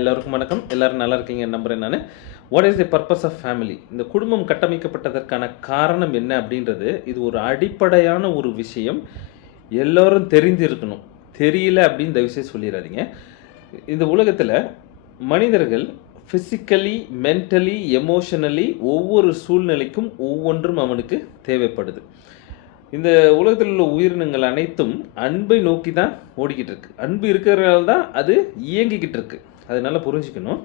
எல்லாருக்கும் வணக்கம். எல்லாரும் நல்லா இருக்கீங்க நம்புறேன் நான். What is the purpose of family இந்த குடும்பம் கட்டமைக்கப்பட்டதற்கான காரணம் என்ன அப்படின்றது இது ஒரு அடிப்படையான ஒரு விஷயம். எல்லோரும் தெரிஞ்சிருக்கணும் தெரியல அப்படின்னு தயவுசெய்து சொல்லிடாதீங்க. இந்த உலகத்தில் மனிதர்கள் ஃபிசிக்கலி மென்டலி எமோஷனலி ஒவ்வொரு சூழ்நிலைக்கும் ஒவ்வொன்றும் அவனுக்கு தேவைப்படுது. இந்த உலகத்தில் உள்ள உயிரினங்கள் அனைத்தும் அன்பை நோக்கி தான் ஓடிக்கிட்டு இருக்கு. அன்பு இருக்கிறதுனால தான் அது இயங்கிக்கிட்டு இருக்குது அது நல்லா புரிஞ்சுக்கணும்.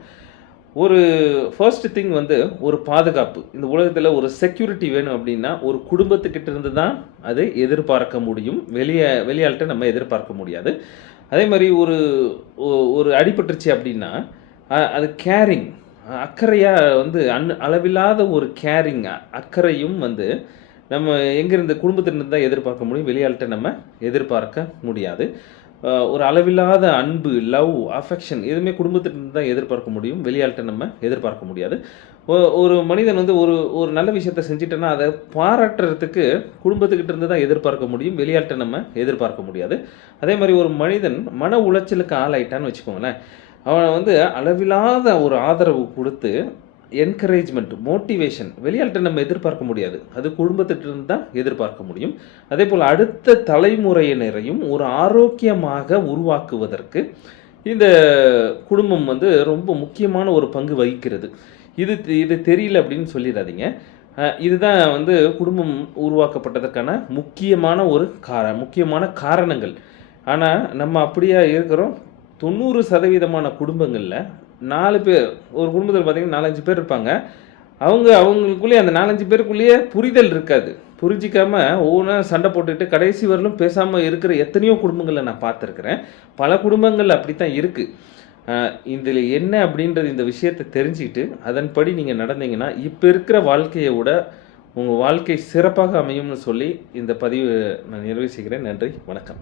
ஒரு ஃபர்ஸ்ட் திங் வந்து ஒரு பாதுகாப்பு. இந்த உலகத்தில் ஒரு செக்யூரிட்டி வேணும் அப்படின்னா ஒரு குடும்பத்துக்கிட்ட இருந்து தான் அதை எதிர்பார்க்க முடியும். வெளியே வெளியாள்கிட்ட நம்ம எதிர்பார்க்க முடியாது. அதே மாதிரி ஒரு ஒ- ஒரு அடிபட்டுருச்சு அப்படின்னா அது கேரிங் அக்கறையாக வந்து அன் அளவில்லாத ஒரு கேரிங் அக்கறையும் வந்து நம்ம எங்கேருந்து குடும்பத்திலிருந்து தான் எதிர்பார்க்க முடியும். வெளியாள்கிட்ட நம்ம எதிர்பார்க்க முடியாது. ஒரு அளவில்லாத அன்பு லவ் அஃபெக்ஷன் எதுவுமே குடும்பத்திலிருந்து தான் எதிர்பார்க்க முடியும். வெளியாள்கிட்ட நம்ம எதிர்பார்க்க முடியாது. ஒரு மனிதன் வந்து ஒரு ஒரு நல்ல விஷயத்த செஞ்சிட்டேன்னா அதை பாராட்டுறதுக்கு குடும்பத்துக்கிட்ட இருந்து தான் எதிர்பார்க்க முடியும். வெளியாள்கிட்ட நம்ம எதிர்பார்க்க முடியாது. அதே மாதிரி ஒரு மனிதன் மன உளைச்சலுக்கு ஆளாயிட்டான்னு வச்சுக்கோங்களேன். அவனை வந்து அளவில்லாத ஒரு ஆதரவு கொடுத்து என்கரேஜ்மெண்ட் மோட்டிவேஷன் வெளியாள்கிட்ட நம்ம எதிர்பார்க்க முடியாது. அது குடும்பத்திட்ட இருந்து தான் எதிர்பார்க்க முடியும். அதே போல் அடுத்த தலைமுறையினரையும் ஒரு ஆரோக்கியமாக உருவாக்குவதற்கு இந்த குடும்பம் வந்து ரொம்ப முக்கியமான ஒரு பங்கு வகிக்கிறது. இது இது தெரியல அப்படின்னு சொல்லிடாதீங்க. இதுதான் வந்து குடும்பம் உருவாக்கப்பட்டதற்கான முக்கியமான ஒரு கார முக்கியமான காரணங்கள். ஆனால் நம்ம அப்படியா இருக்கிறோம். தொண்ணூறு சதவீதமான குடும்பங்களில் நாலு பேர் ஒரு குடும்பத்தில் பார்த்தீங்கன்னா நாலஞ்சு பேர் இருப்பாங்க. அவங்க அவங்களுக்குள்ளேயே அந்த நாலஞ்சு பேருக்குள்ளேயே புரிதல் இருக்காது. புரிஞ்சிக்காமல் ஒவ்வொன்றா சண்டை போட்டுட்டு கடைசி வரலும் பேசாமல் இருக்கிற எத்தனையோ குடும்பங்களை நான் பார்த்துருக்குறேன். பல குடும்பங்கள் அப்படி தான் இருக்குது இதில் என்ன அப்படின்றது இந்த விஷயத்தை தெரிஞ்சுக்கிட்டு அதன்படி நீங்கள் நடந்தீங்கன்னா இப்போ இருக்கிற வாழ்க்கையை விட உங்கள் வாழ்க்கை சிறப்பாக அமையும்னு சொல்லி இந்த பதிவு நான் நிறைவு செய்கிறேன். நன்றி வணக்கம்.